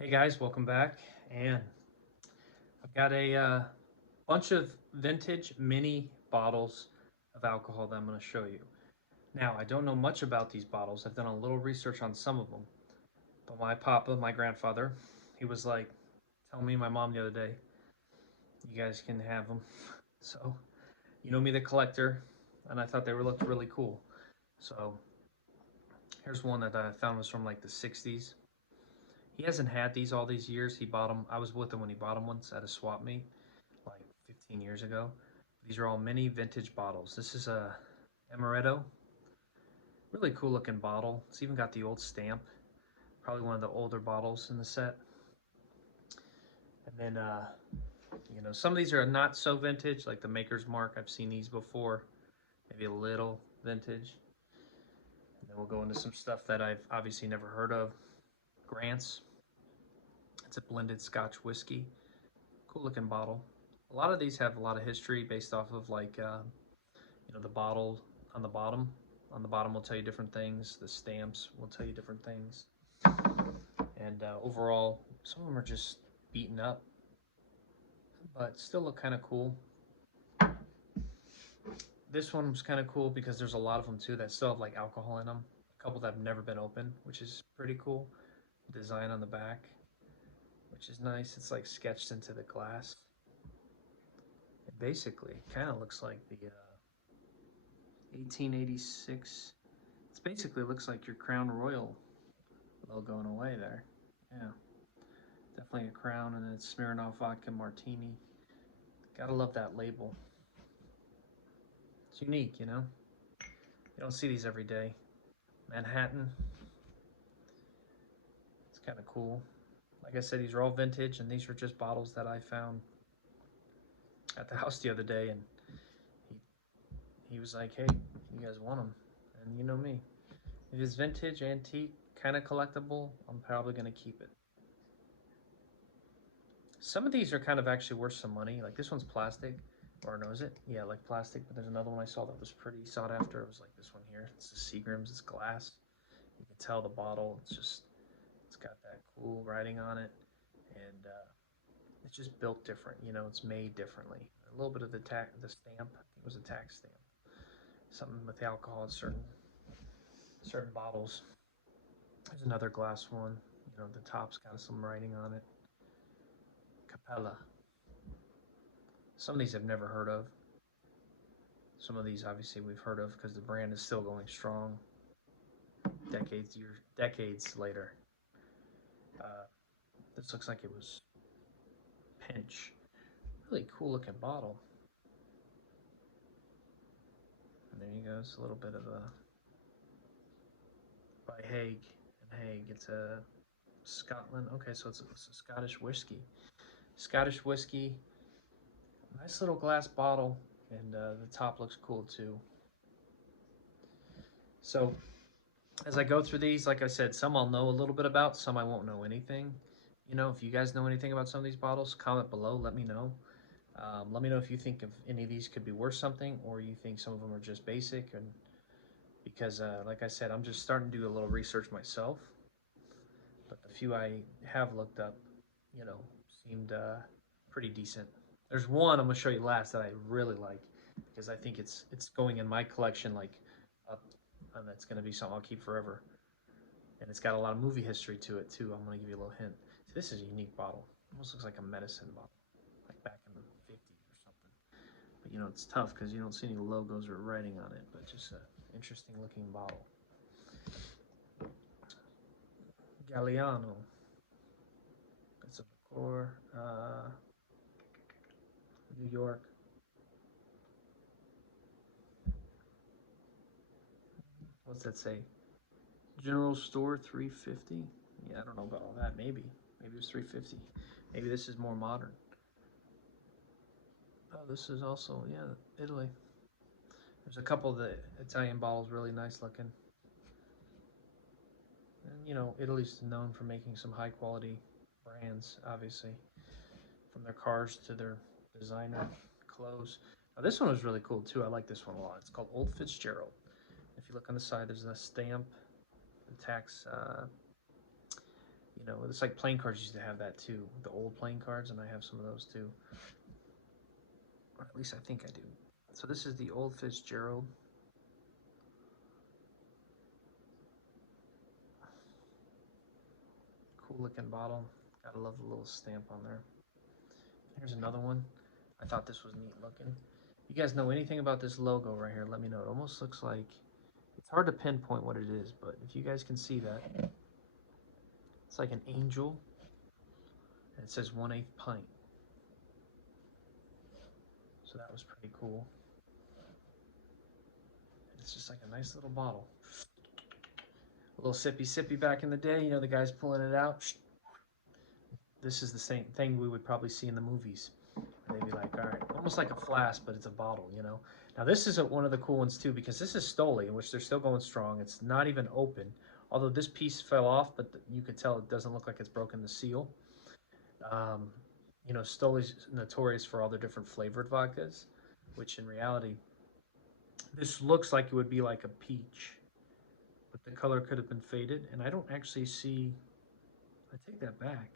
Hey guys, welcome back. And I've got a bunch of vintage mini bottles of alcohol that I'm going to show you. Now, I don't know much about these bottles. I've done a little research on some of them. But my papa, my grandfather, he was like telling me and my mom the other day, you guys can have them. So, you know me, the collector, and I thought they looked really cool. So, here's one that I found was from like the 60s. He hasn't had these all these years. He bought them. I was with him when he bought them once at a swap meet like 15 years ago. These are all mini vintage bottles. This is a Amaretto. Really cool looking bottle. It's even got the old stamp. Probably one of the older bottles in the set. And then, some of these are not so vintage, like the Maker's Mark. I've seen these before. Maybe a little vintage. And then we'll go into some stuff that I've obviously never heard of. Grant's. It's a blended Scotch whiskey. Cool looking bottle. A lot of these have a lot of history based off of the bottle on the bottom. On the bottom will tell you different things. The stamps will tell you different things. And overall, some of them are just beaten up, but still look kind of cool. This one was kind of cool because there's a lot of them too that still have like alcohol in them. A couple that have never been opened, which is pretty cool. Design on the back, which is nice. It's like sketched into the glass. It basically kind of looks like the 1886. It basically looks like your Crown Royal logo in a way there. Yeah, definitely a Crown, and then it's Smirnoff Vodka Martini. Gotta love that label. It's unique, you know? You don't see these every day. Manhattan, it's kind of cool. Like I said, these are all vintage, and these are just bottles that I found at the house the other day, and he, he was like, hey, you guys want them? And you know me. If it's vintage, antique, kind of collectible, I'm probably going to keep it. Some of these are kind of actually worth some money. Like this one's plastic, or no, is it? Yeah, like plastic. But there's another one I saw that was pretty sought after. It was like this one here. It's the Seagram's. It's glass. You can tell the bottle. It's got that cool writing on it, and it's just built different. You know, it's made differently. A little bit of the stamp. I think it was a tax stamp. Something with the alcohol in certain bottles. There's another glass one. You know, the top's got some writing on it. Capella. Some of these I've never heard of. Some of these obviously we've heard of because the brand is still going strong decades later. Uh, this looks like it was Pinch. Really cool looking bottle. And there you go. It's a little bit of a by Haig and Haig. It's a Scotland. Okay, so it's a Scottish whiskey. Scottish whiskey. Nice little glass bottle, and the top looks cool too. So as I go through these, like I said, some I'll know a little bit about, some I won't know anything. You know, if you guys know anything about some of these bottles, comment below. Let me know. Let me know if you think of any of these could be worth something, or you think some of them are just basic. And because, like I said, I'm just starting to do a little research myself. But the few I have looked up, you know, seemed pretty decent. There's one I'm gonna show you last that I really like because I think it's going in my collection like up, and that's gonna be something I'll keep forever. And it's got a lot of movie history to it too. I'm gonna give you a little hint. So this is a unique bottle. Almost looks like a medicine bottle, like back in the 50s or something. But you know, it's tough because you don't see any logos or writing on it. But just an interesting looking bottle. Galliano. It's a liqueur. New York. What's that say? General Store 350. Yeah, I don't know about all that. Maybe it was 350. Maybe this is more modern. Oh, this is also, yeah, Italy. There's a couple of the Italian bottles really nice looking. And you know, Italy's known for making some high quality brands, obviously, from their cars to their designer clothes. Now, this one was really cool too. I like this one a lot. It's called Old Fitzgerald. If you look on the side, there's a stamp, the tax, You know, it's like playing cards used to have that too. The old playing cards, and I have some of those too. Or at least I think I do. So this is the old Fitzgerald. Cool looking bottle. Gotta love the little stamp on there. Here's another one. I thought this was neat looking. You guys know anything about this logo right here? Let me know. It almost looks like, it's hard to pinpoint what it is, but if you guys can see that, it's like an angel, and it says 1/8 pint. So that was pretty cool. It's just like a nice little bottle. A little sippy sippy back in the day, you know, the guys pulling it out. This is the same thing we would probably see in the movies. They'd be like, all right, almost like a flask, but it's a bottle, you know. Now this is one of the cool ones too, because this is Stoli, in which they're still going strong. It's not even open, although this piece fell off, but you could tell it doesn't look like it's broken the seal. Um, you know, Stoli's notorious for all their different flavored vodkas, which in reality, this looks like it would be like a peach, but the color could have been faded, and I don't actually see, I take that back.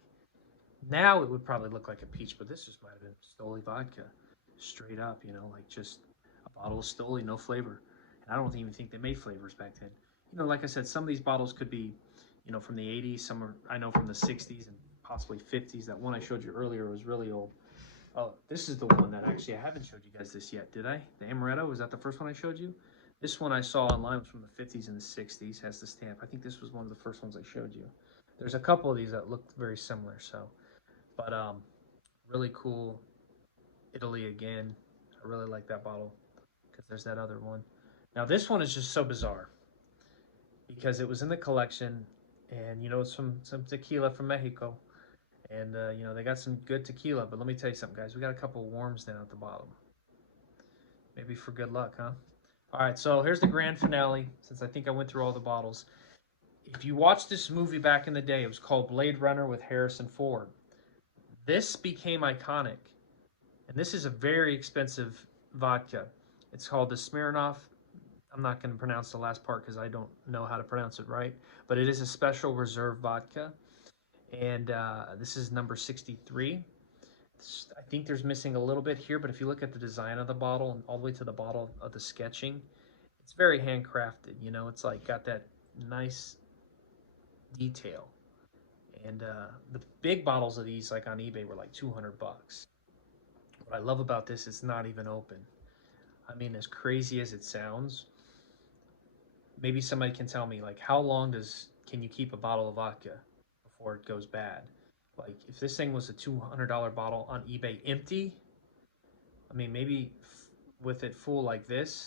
Now it would probably look like a peach, but this just might have been Stoli vodka, straight up, you know, like just a bottle of Stoli, no flavor. And I don't even think they made flavors back then. You know, like I said, some of these bottles could be, you know, from the 80s, some are, I know, from the 60s and possibly 50s. That one I showed you earlier was really old. Oh, this is the one that actually I haven't showed you guys this yet, did I? The Amaretto, was that the first one I showed you? This one I saw online was from the 50s and the 60s, has the stamp. I think this was one of the first ones I showed you. There's a couple of these that look very similar, so. But really cool. Italy again. I really like that bottle because there's that other one. Now this one is just so bizarre because it was in the collection, and you know it's from some tequila from Mexico, and you know they got some good tequila. But let me tell you something, guys. We got a couple worms down at the bottom. Maybe for good luck, huh? All right, so here's the grand finale. Since I think I went through all the bottles. If you watched this movie back in the day, it was called Blade Runner with Harrison Ford. This became iconic. And this is a very expensive vodka. It's called the Smirnoff. I'm not going to pronounce the last part because I don't know how to pronounce it right. But it is a special reserve vodka. And this is number 63. I think there's missing a little bit here, but if you look at the design of the bottle and all the way to the bottle of the sketching, it's very handcrafted. You know, it's like got that nice detail. And the big bottles of these, like on eBay, were like 200 bucks. What I love about this, it's not even open. I mean, as crazy as it sounds, maybe somebody can tell me, like, how long can you keep a bottle of vodka before it goes bad? Like, if this thing was a $200 bottle on eBay empty, I mean, maybe with it full like this,